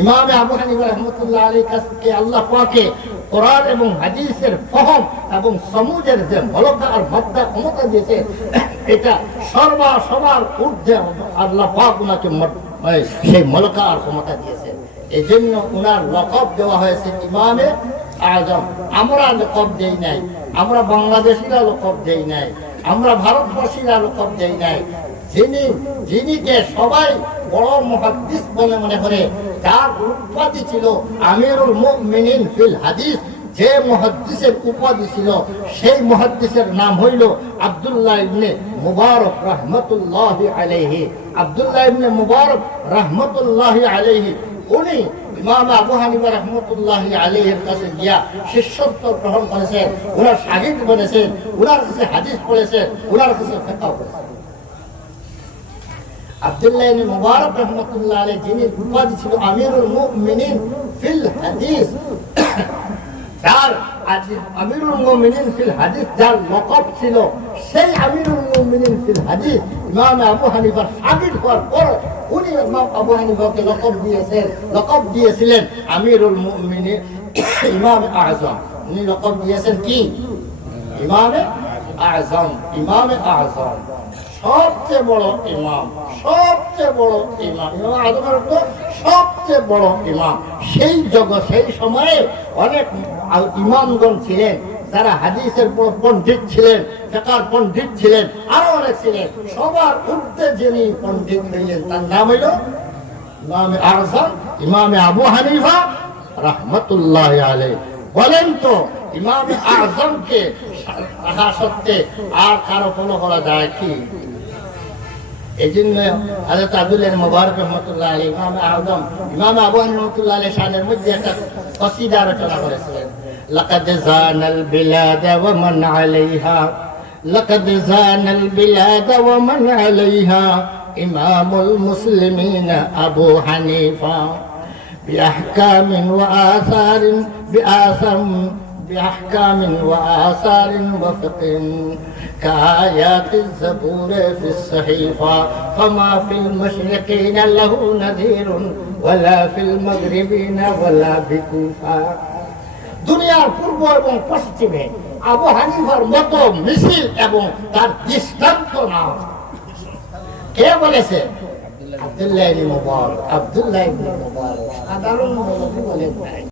ইমাম আবু হানিফা রাহমাতুল্লাহ আলাইহির কাছে আল্লাহ পাকে কোরআন এবং হাদিসের ফহম এবং সমুজের যে মলকা আর মাত্রা ক্ষমতা দিয়েছে, এটা সবার ঊর্ধ্বে আল্লাহ পাক ওনাকে সেই মলকা আর ক্ষমতা দিয়েছে। এই জন্য ওনার লকব দেওয়া হয়েছে ইমামে আজম। আমরা লকব দেই নাই, আমরা বাংলাদেশিরা লকব দেই নাই, আমরা ভারতবাসীরা লকব দেই নাই। যিনিকে সবাই বড় মুহাদ্দিস বলে মনে করে, যার উপাধি ছিল আমিরুল মুমিনিন ফিল হাদিস, যে মুহাদ্দিসের উপাধি ছিল সেই মুহাদ্দিসের নাম হইল আব্দুল্লাহ ইবনে মুবারক রাহমাতুল্লাহি আলাইহি। আব্দুল্লাহ ইবনে মুবারক রাহমাতুল্লাহি আলাইহি উনি ইমাম আবু হানিফা রাহমাতুল্লাহি আলাইহির কাছে গিয়া শিষ্যত্ব গ্রহণ করেছেন, ওনার শাগির্দ বনেছেন, ওনার কাছে হাদিস পড়েছেন, ওনার কাছে ফিকহ পড়েছেন। আব্দুল্লাহ ইবনে মুবারক রাহমাতুল্লাহ আলাইহি, যিনি উপাধি ছিল আমিরুল মুমিনিন ফিল হাদিস, যার আমিরুল মুমিনিন ফিল হাদিস যার লকব ছিল, সেই আমিরুল মুমিনিন ফিল হাদিস ইমাম আবু হানিফার শাগির্দ হওয়ার পর উনি ইমাম আবু হানিফাকে লকব দিয়েছিলেন আমিরুল মুমিনিন ইমাম আযম। উনি লকব দিয়েছেন কি? ইমামে আযম। ইমামে আযম সবচেয়ে বড় ইমাম, সবচেয়ে বড় ইমাম। ইমাম আযমের তো সবচেয়ে বড় ইমাম। সেই সময়ে অনেক ইমামগণ ছিলেন যারা হাদিসের পণ্ডিত ছিলেন, ফিকহের পণ্ডিত ছিলেন, আরো অনেক ছিলেন। সবার ঊর্ধ্বে যিনি পণ্ডিত হইলেন তার নাম হইল ইমামে আযম, ইমামে আবু হানিফা রাহমাতুল্লাহি আলাইহি। বলেন তো ইমামে আযমকে থাকা সত্ত্বে আর কারো ফলো করা যায় কি? এই জন্য হযরত আব্দুল্লাহ ইবনে মুবারক রাহমাতুল্লাহ আলাইহি ইমাম আবু হানিফা রাহমাতুল্লাহ আলাইহি শানের মধ্যে একটা কসিদা রচনা করেছিলেন। লাকাদ জানাল বিলাদ ওয়া মান আলাইহা, লাকাদ জানাল বিলাদ ওয়া মান আলাইহা, ইমামুল মুসলিমিন আবু হানিফা বিআহকামিন ওয়া আসারিন بأحكام وآثار وفقه كآيات الزبور في الصحيفة فما في المشرقين له نذير ولا في المغربين ولا بكوفة। দুনিয়ার পূর্ব এবং পশ্চিমে আবু হানিফার মতো মিছিল এবং তার দৃষ্টান্ত নাও। কে বলেছে? আব্দুল্লাহ ইবনে মুবারক। আব্দুল্লাহ ইবনে মুবারক সাধারণ বলেন নাই।